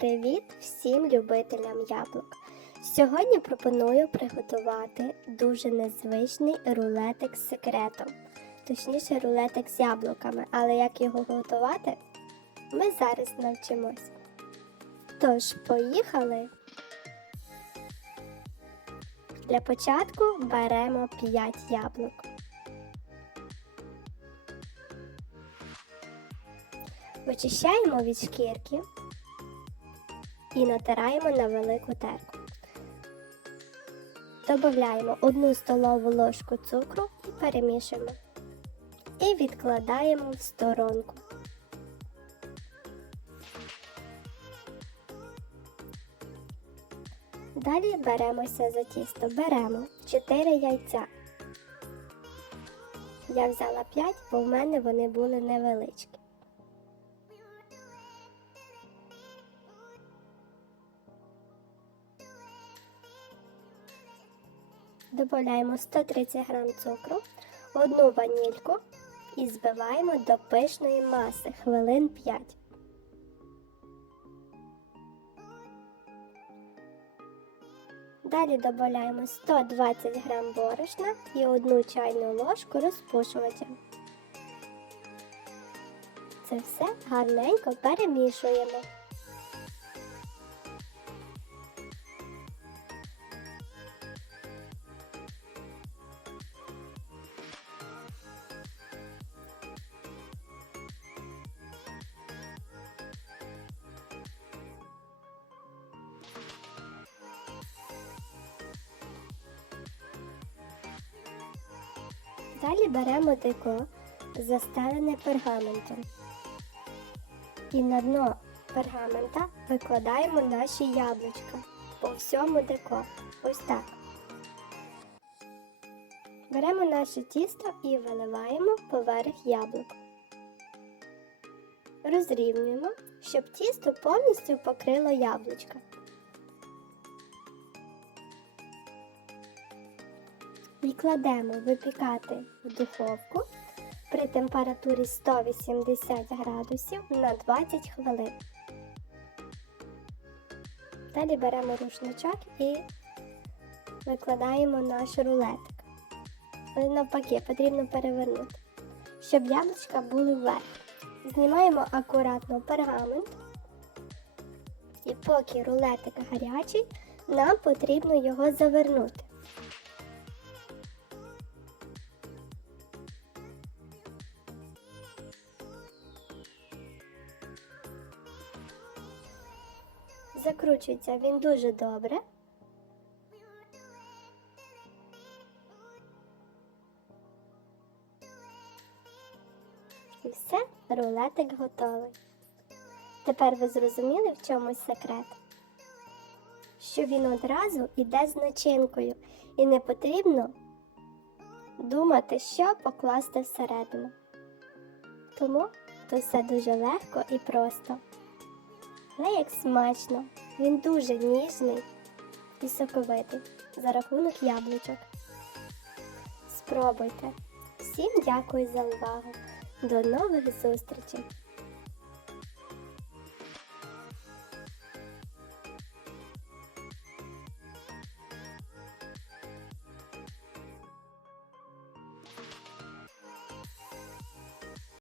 Привіт всім любителям яблук! Сьогодні пропоную приготувати дуже незвичний рулетик з секретом, точніше рулетик з яблуками, але як його готувати, ми зараз навчимось. Тож, поїхали! Для початку беремо 5 яблук. Вичищаємо від шкірки і натираємо на велику терку. Додаємо 1 столову ложку цукру і перемішуємо. І відкладаємо в сторонку. Далі беремося за тісто. Беремо 4 яйця. Я взяла 5, бо в мене вони були невеличкі. Додаємо 130 г цукру, одну ванільку і збиваємо до пишної маси хвилин 5. Далі додаємо 120 г борошна і одну чайну ложку розпушувача. Це все гарненько перемішуємо. Далі беремо деко, застелене пергаментом. І на дно пергамента викладаємо наші яблучка по всьому деко. Ось так. Беремо наше тісто і виливаємо поверх яблук. Розрівнюємо, щоб тісто повністю покрило яблучка. І кладемо випікати в духовку при температурі 180 градусів на 20 хвилин. Далі беремо рушничок і викладаємо наш рулетик. Навпаки потрібно перевернути, щоб яблучка були вверх. Знімаємо акуратно пергамент. І поки рулетик гарячий, нам потрібно його завернути. Закручується він дуже добре. І все, рулетик готовий. Тепер ви зрозуміли, в чому секрет? Що він одразу йде з начинкою, і не потрібно думати, що покласти всередину. Тому тут все дуже легко і просто. Але як смачно, він дуже ніжний і соковитий за рахунок яблучок. Спробуйте. Всім дякую за увагу. До нових зустрічей!